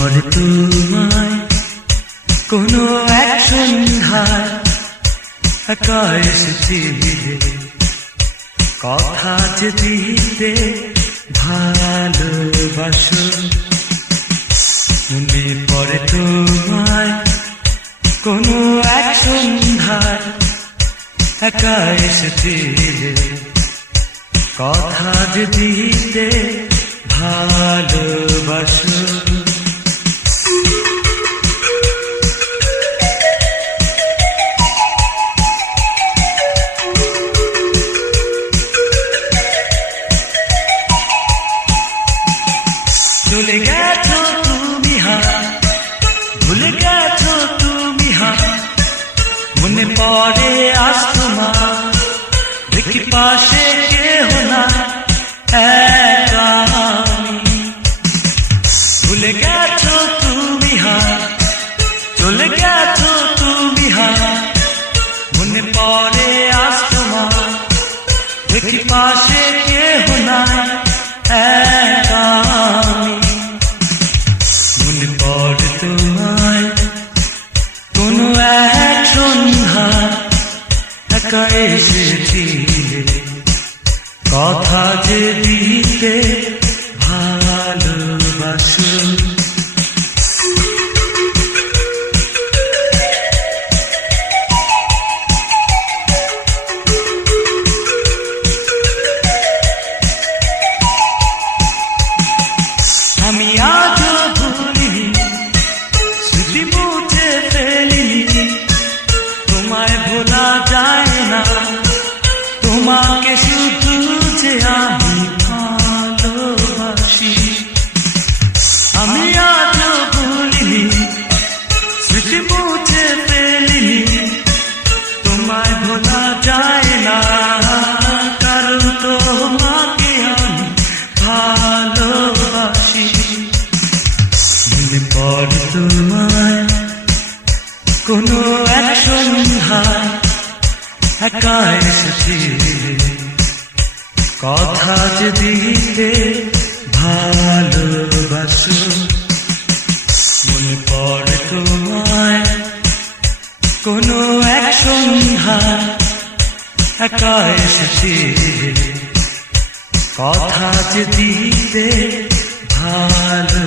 পরে তোমায় কোনো এক সন্ধ্যায় একা এসেছি, কথা যে দিতে ভালোবাসো। মনে পড়ে তোমায় কোনো এক সন্ধ্যায় একা এসেছি, কথা যে দিতে ভালোবাসো। চলে গেছো তুমি ভুলে গেছো তুমি মনে পড়ে আজ তোমার, দেখি পাশে কেহ না একা আমি। ভুলে গেছো তুমি চলে গেছো তুমি মনে পড়ে আজ তোমার, দেখি পাশে কেহ না একা আমি। মনে পড়ে তোমায় কোনো এক সন্ধ্যা একা এসেছি, কথা যে দিতে ভালোবাসো। আমি আজও ভুলিনি, স্মৃতি মুছে ফেলিনি, তোমায় ভোলা যায় না, তোমাকে শুধু যে আমি ভালোবাসি। আমি আজও ভুলিনি, স্মৃতি মুছে ফেলিনি, তোমায় ভোলা যায় না, কারণ তোমাকে আমি ভালোবাসি। মনে পড়ে তোমায় কোনো এক সন্ধ্যায় একা এসেছি, কথা যে দিতে ভালোবাসো। মনে পড়ে তোমায় কোনো এক সন্ধ্যায় একা এসেছি, কথা যে দিতে ভালো।